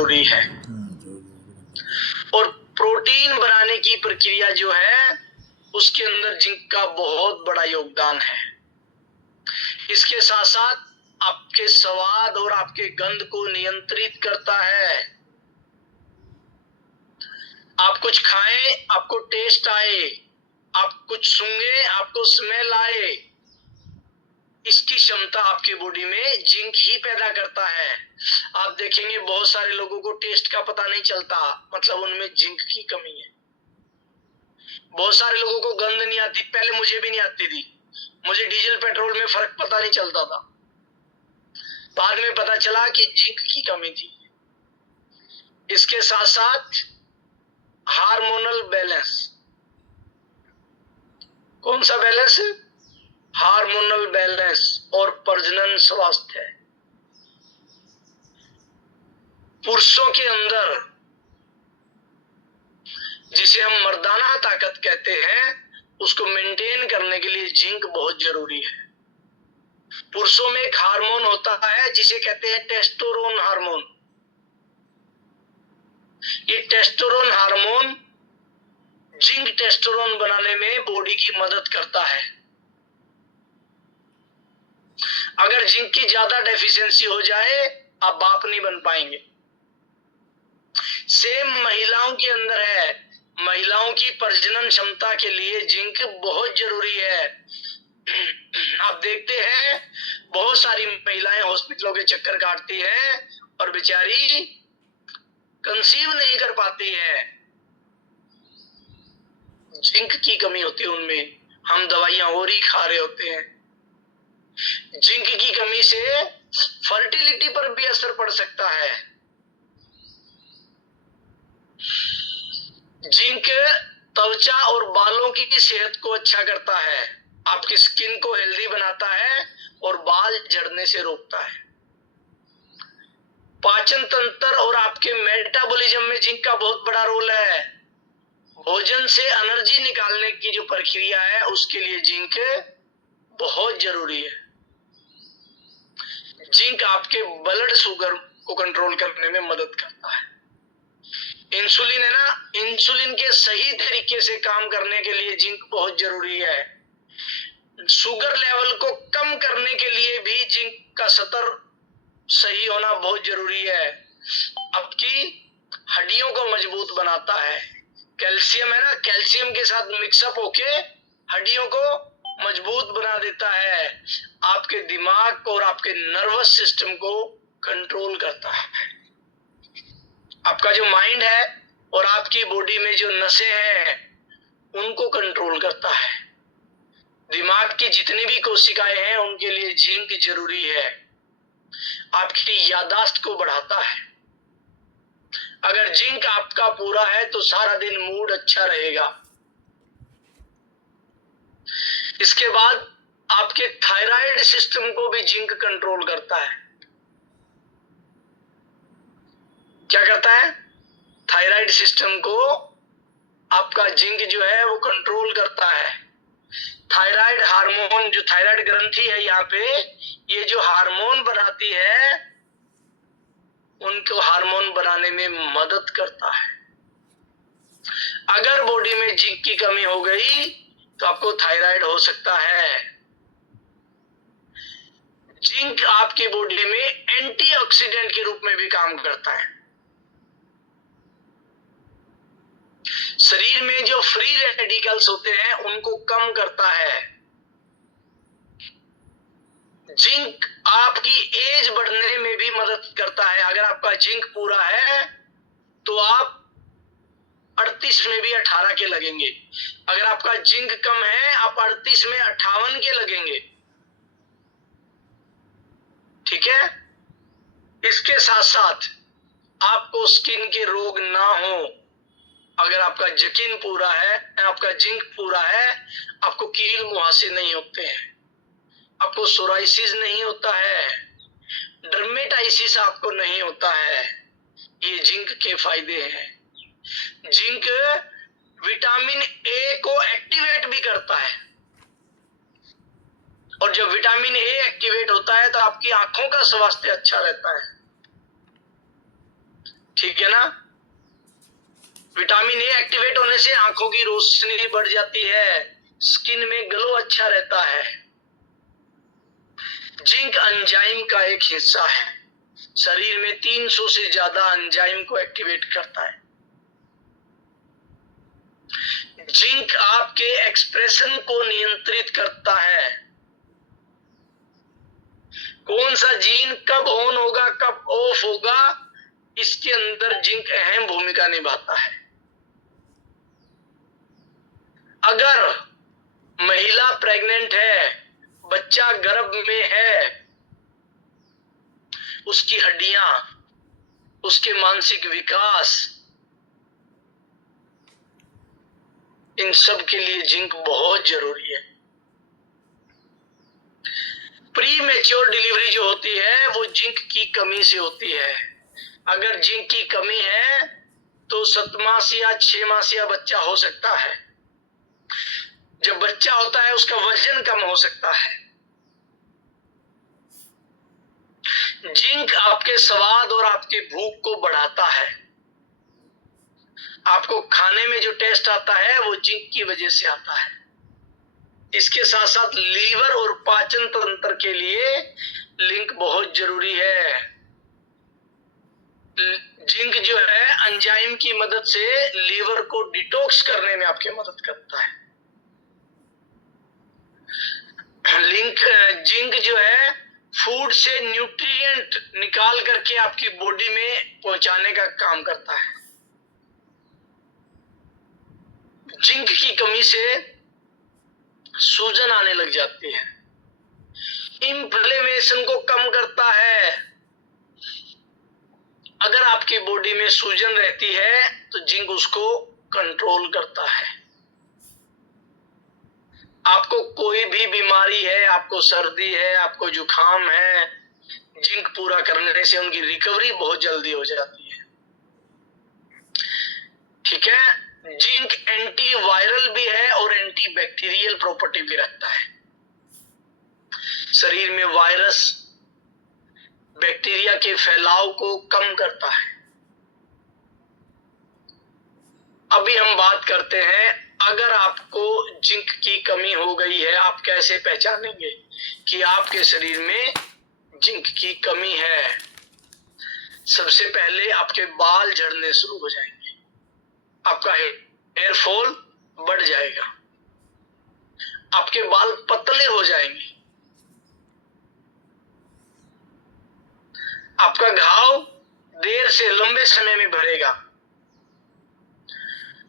जरूरी है। और प्रोटीन बनाने की प्रक्रिया जो है उसके अंदर जिंक का बहुत बड़ा योगदान है। इसके साथ साथ आपके स्वाद और आपके गंध को नियंत्रित करता है। आप कुछ खाएं, आपको टेस्ट आए, आप कुछ सूंघे, आपको स्मेल आए, इसकी क्षमता आपकी बॉडी में जिंक ही पैदा करता है। आप देखेंगे बहुत सारे लोगों को टेस्ट का पता नहीं चलता, मतलब उनमें जिंक की कमी है। बहुत सारे लोगों को गंध नहीं आती, पहले मुझे भी नहीं आती थी, मुझे डीजल पेट्रोल में फर्क पता नहीं चलता था, बाद में पता चला कि जिंक की कमी थी। इसके साथ साथ हार्मोनल बैलेंस। कौन सा बैलेंस? हार्मोनल बैलेंस और प्रजनन स्वास्थ्य। पुरुषों के अंदर जिसे हम मर्दाना ताकत कहते हैं, उसको मेंटेन करने के लिए जिंक बहुत जरूरी है। पुरुषों में एक हार्मोन होता है जिसे कहते हैं टेस्टोरोन हार्मोन। ये टेस्टोरोन हार्मोन जिंक टेस्टोरोन बनाने में बॉडी की मदद करता है। अगर जिंक की ज्यादा डेफिशिएंसी हो जाए, आप बाप नहीं बन पाएंगे। सेम महिलाओं के अंदर है। महिलाओं की प्रजनन क्षमता के लिए जिंक बहुत जरूरी है। आप देखते हैं बहुत सारी महिलाएं हॉस्पिटलों के चक्कर काटती हैं और बेचारी कंसीव नहीं कर पाती है। जिंक की कमी होती है उनमें। हम दवाइयां और ही खा रहे होते हैं। जिंक की कमी से फर्टिलिटी पर भी असर पड़ सकता है। जिंक त्वचा और बालों की सेहत को अच्छा करता है, आपकी स्किन को हेल्दी बनाता है और बाल झड़ने से रोकता है। पाचन तंत्र और आपके मेटाबॉलिज्म में जिंक का बहुत बड़ा रोल है। भोजन से एनर्जी निकालने की जो प्रक्रिया है उसके लिए जिंक बहुत जरूरी है। जिंक आपके ब्लड शुगर को कंट्रोल करने में मदद करता है। इंसुलिन है ना, इंसुलिन के सही तरीके से काम करने के लिए जिंक बहुत जरूरी है। शुगर लेवल को कम करने के लिए भी जिंक का स्तर सही होना बहुत जरूरी है। आपकी हड्डियों को मजबूत बनाता है। कैल्शियम है ना, कैल्शियम के साथ मिक्सअप होके हड्डियों को मजबूत बना देता है। आपके दिमाग और आपके नर्वस सिस्टम को कंट्रोल करता है। आपका जो माइंड है और आपकी बॉडी में जो नसें हैं उनको कंट्रोल करता है। दिमाग की जितनी भी कोशिकाएं हैं उनके लिए जिंक जरूरी है। आपकी याददाश्त को बढ़ाता है। अगर जिंक आपका पूरा है तो सारा दिन मूड अच्छा रहेगा। इसके बाद आपके थायराइड सिस्टम को भी जिंक कंट्रोल करता है। क्या करता है? थायराइड सिस्टम को आपका जिंक जो है वो कंट्रोल करता है। थायराइड हार्मोन, जो थायराइड ग्रंथि है यहाँ पे, ये जो हार्मोन बनाती है उनको हार्मोन बनाने में मदद करता है। अगर बॉडी में जिंक की कमी हो गई तो आपको थायराइड हो सकता है। जिंक आपकी बॉडी में एंटीऑक्सीडेंट के रूप में भी काम करता है। शरीर में जो फ्री रेडिकल्स होते हैं उनको कम करता है। जिंक आपकी एज बढ़ने में भी मदद करता है। अगर आपका जिंक पूरा है तो आप 38 में भी 18 के लगेंगे। अगर आपका जिंक कम है आप 38 में 58 के लगेंगे। ठीक है? इसके साथ साथ आपको स्किन के रोग ना हो। अगर आपका जकिन पूरा है, आपका जिंक पूरा है, आपको कील मुहासे नहीं होते हैं, आपको सोराइसिस नहीं होता है, डर्मेटाइसिस आपको नहीं होता है। ये जिंक के फायदे हैं। जिंक विटामिन ए को एक्टिवेट भी करता है और जब विटामिन ए एक्टिवेट होता है तो आपकी आंखों का स्वास्थ्य अच्छा रहता है। ठीक है ना। विटामिन ए एक्टिवेट होने से आंखों की रोशनी बढ़ जाती है, स्किन में ग्लो अच्छा रहता है। जिंक एंजाइम का एक हिस्सा है, शरीर में 300 से ज्यादा एंजाइम को एक्टिवेट करता है। जिंक आपके एक्सप्रेशन को नियंत्रित करता है। कौन सा जीन कब ऑन होगा कब ऑफ होगा, इसके अंदर जिंक अहम भूमिका निभाता है। अगर महिला प्रेग्नेंट है, बच्चा गर्भ में है, उसकी हड्डियां, उसके मानसिक विकास, इन सब के लिए जिंक बहुत जरूरी है। प्री मैच्योर डिलीवरी जो होती है वो जिंक की कमी से होती है। अगर जिंक की कमी है तो 7 मास या 6 मास या बच्चा हो सकता है। जब बच्चा होता है उसका वजन कम हो सकता है। जिंक आपके स्वाद और आपकी भूख को बढ़ाता है। आपको खाने में जो टेस्ट आता है वो जिंक की वजह से आता है। इसके साथ साथ लीवर और पाचन तंत्र के लिए लिंक बहुत जरूरी है। जिंक जो है एंजाइम की मदद से लीवर को डिटॉक्स करने में आपकी मदद करता है। जिंक जो है फूड से न्यूट्रिएंट निकाल करके आपकी बॉडी में पहुंचाने का काम करता है। जिंक की कमी से सूजन आने लग जाती है, इन्फ्लेमेशन को कम करता है। अगर आपकी बॉडी में सूजन रहती है तो जिंक उसको कंट्रोल करता है। आपको कोई भी बीमारी है, आपको सर्दी है, आपको जुकाम है, जिंक पूरा करने से उनकी रिकवरी बहुत जल्दी हो जाती है। ठीक है। जिंक एंटीवायरल भी है और एंटीबैक्टीरियल प्रॉपर्टी भी रखता है। शरीर में वायरस बैक्टीरिया के फैलाव को कम करता है। अभी हम बात करते हैं, अगर आपको जिंक की कमी हो गई है, आप कैसे पहचानेंगे कि आपके शरीर में जिंक की कमी है। सबसे पहले आपके बाल झड़ने शुरू हो जाएंगे, आपका हेयर फॉल बढ़ जाएगा, आपके बाल पतले हो जाएंगे, आपका घाव देर से लंबे समय में भरेगा,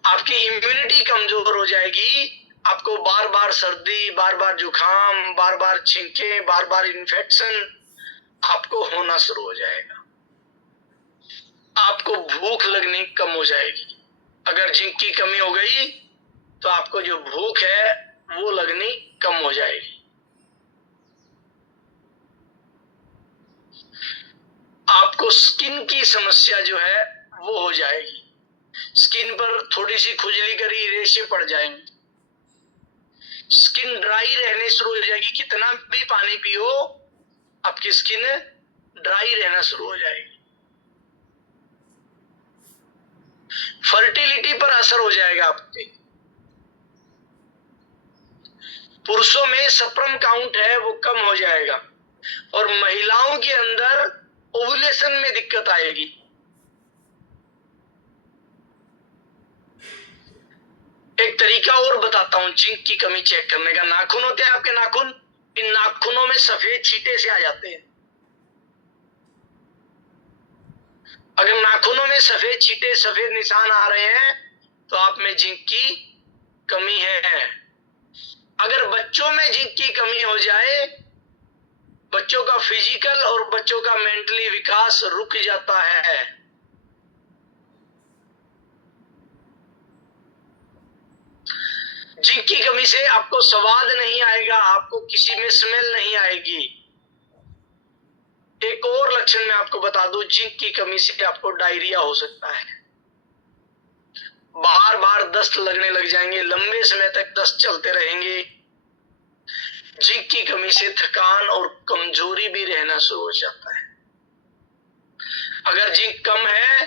आपकी इम्यूनिटी कमजोर हो जाएगी, आपको बार बार सर्दी, बार बार जुकाम, बार बार छींके, बार बार इन्फेक्शन आपको होना शुरू हो जाएगा। आपको भूख लगनी कम हो जाएगी। अगर जिंक की कमी हो गई तो आपको जो भूख है वो लगनी कम हो जाएगी। आपको स्किन की समस्या जो है वो हो जाएगी। स्किन पर थोड़ी सी खुजली करी, रेशे पड़ जाएंगी, स्किन ड्राई रहने शुरू हो जाएगी। कितना भी पानी पियो आपकी स्किन ड्राई रहना शुरू हो जाएगी। फर्टिलिटी पर असर हो जाएगा आपके। पुरुषों में स्पर्म काउंट है वो कम हो जाएगा और महिलाओं के अंदर ओवुलेशन में दिक्कत आएगी। एक तरीका और बताता हूं जिंक की कमी चेक करने का। नाखून होते हैं आपके, नाखून, इन नाखूनों में सफेद छींटे से आ जाते हैं। अगर नाखूनों में सफेद छींटे, सफेद निशान आ रहे हैं तो आप में जिंक की कमी है। अगर बच्चों में जिंक की कमी हो जाए, बच्चों का फिजिकल और बच्चों का मेंटली विकास रुक जाता है। जिंक की कमी से आपको स्वाद नहीं आएगा, आपको किसी में स्मेल नहीं आएगी। एक और लक्षण मैं आपको बता दूं, जिंक की कमी से आपको डायरिया हो सकता है। बार बार दस्त लगने लग जाएंगे, लंबे समय तक दस्त चलते रहेंगे। जिंक की कमी से थकान और कमजोरी भी रहना शुरू हो जाता है। अगर जिंक कम है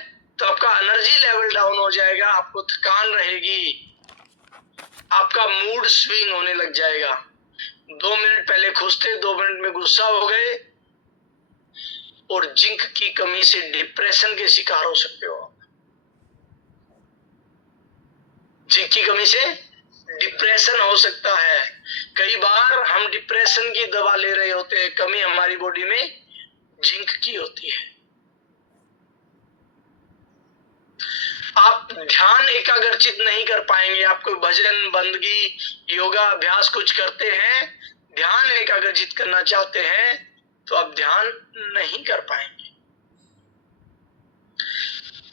जाएगा, आपको थकान रहेगी, आपका मूड स्विंग होने लग जाएगा। 2 मिनट पहले खुश थे, 2 मिनट में गुस्सा हो गए, और जिंक की कमी से डिप्रेशन के शिकार हो सकते हो। जिंक की कमी से डिप्रेशन हो सकता है। कई बार हम डिप्रेशन की दवा ले रहे होते हैं, कमी हमारी बॉडी में जिंक की होती है। आप ध्यान एकाग्रचित नहीं कर पाएंगे। आप कोई भजन, बंदगी, योगा अभ्यास कुछ करते हैं, ध्यान एकाग्रचित करना चाहते हैं, तो आप ध्यान नहीं कर पाएंगे।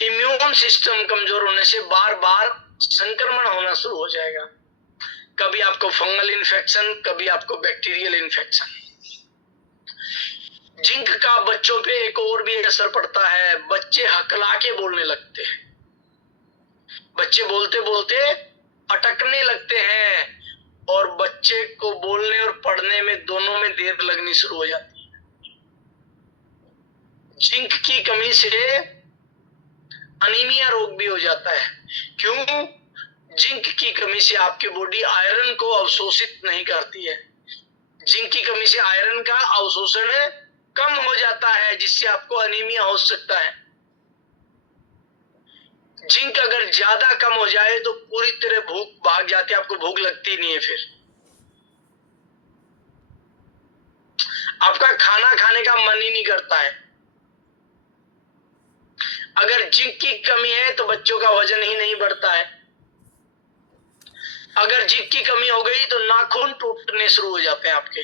इम्यून सिस्टम कमजोर होने से बार बार संक्रमण होना शुरू हो जाएगा। कभी आपको फंगल इन्फेक्शन, कभी आपको बैक्टीरियल इन्फेक्शन। जिंक का बच्चों पे एक और भी असर पड़ता है, बच्चे हकला के बोलने लगते हैं। बच्चे बोलते बोलते अटकने लगते हैं, और बच्चे को बोलने और पढ़ने में दोनों में देर लगनी शुरू हो जाती है। जिंक की कमी से अनीमिया रोग भी हो जाता है। क्यों? जिंक की कमी से आपकी बॉडी आयरन को अवशोषित नहीं करती है। जिंक की कमी से आयरन का अवशोषण कम हो जाता है, जिससे आपको अनीमिया हो सकता है। जिंक अगर ज्यादा कम हो जाए तो पूरी तरह भूख भाग जाती है, आपको भूख लगती नहीं है। फिर आपका खाना खाने का मन ही नहीं करता है। अगर जिंक की कमी है तो बच्चों का वजन ही नहीं बढ़ता है। अगर जिंक की कमी हो गई तो नाखून टूटने शुरू हो जाते हैं आपके,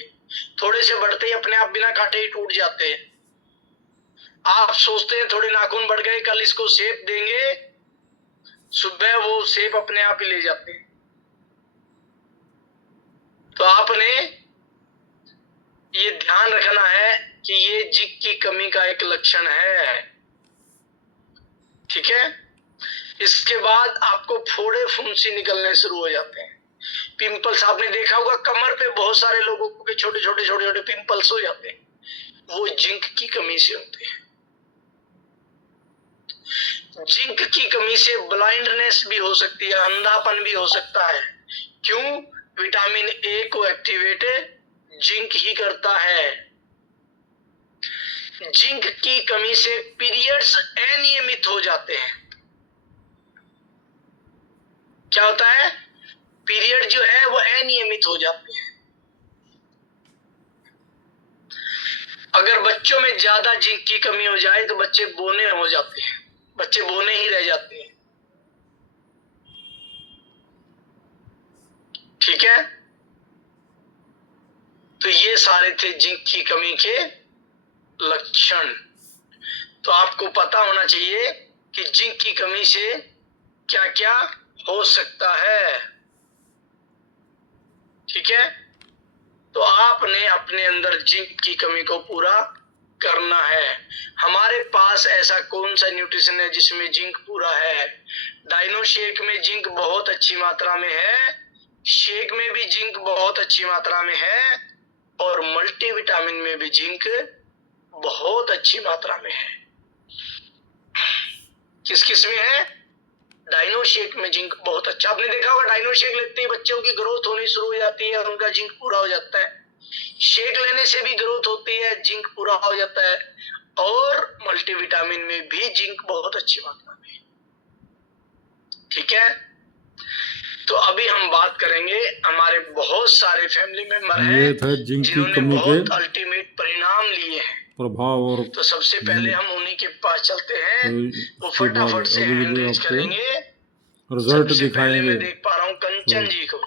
थोड़े से बढ़ते ही अपने आप बिना काटे ही टूट जाते हैं। आप सोचते हैं थोड़े नाखून बढ़ गए, कल इसको शेप देंगे, सुबह वो शेप अपने आप ही ले जाते हैं। तो आपने ये ध्यान रखना है कि ये जिंक की कमी का एक लक्षण है। ठीक है। इसके बाद आपको फोड़े फुंसी निकलने शुरू हो जाते हैं। पिंपल्स आपने देखा होगा, कमर पे बहुत सारे लोगों के छोटे छोटे पिंपल्स हो जाते हैं, वो जिंक की कमी से होते हैं। जिंक की कमी से ब्लाइंडनेस भी हो सकती है, अंधापन भी हो सकता है। क्यों? विटामिन ए को एक्टिवेट जिंक ही करता है। जिंक की कमी से पीरियड्स अनियमित हो जाते हैं। क्या होता है? पीरियड जो है वो अनियमित हो जाते हैं। अगर बच्चों में ज्यादा जिंक की कमी हो जाए तो बच्चे बोने हो जाते हैं, बच्चे बोने ही रह जाते हैं। ठीक है। तो ये सारे थे जिंक की कमी के लक्षण। तो आपको पता होना चाहिए कि जिंक की कमी से क्या क्या हो सकता है। ठीक है। तो आपने अपने अंदर जिंक की कमी को पूरा करना है। हमारे पास ऐसा कौन सा न्यूट्रिशन है जिसमें जिंक पूरा है? डाइनो शेक में जिंक बहुत अच्छी मात्रा में है, शेक में भी जिंक बहुत अच्छी मात्रा में है, और मल्टीविटामिन में भी जिंक बहुत अच्छी मात्रा में है। किस किस में है? डाइनो शेक में जिंक बहुत अच्छा। आपने देखा होगा, डाइनो शेक लेते ही बच्चों की ग्रोथ होनी शुरू हो जाती है, उनका जिंक पूरा हो जाता है। शेक लेने से भी ग्रोथ होती है, जिंक पूरा हो जाता है। और मल्टीविटामिन में भी जिंक बहुत अच्छी मात्रा में। ठीक है। तो अभी हम बात करेंगे, हमारे बहुत सारे फैमिली मेंबर हैं जिन्होंने बहुत अल्टीमेट परिणाम लिए हैं, प्रभाव। और तो सबसे पहले हम उन्हीं के पास चलते हैं, वो फटाफट से हैंड रेज करेंगे। रिजल्ट दिखाएंगे। मैं देख पा रहा हूँ कंचन जी को।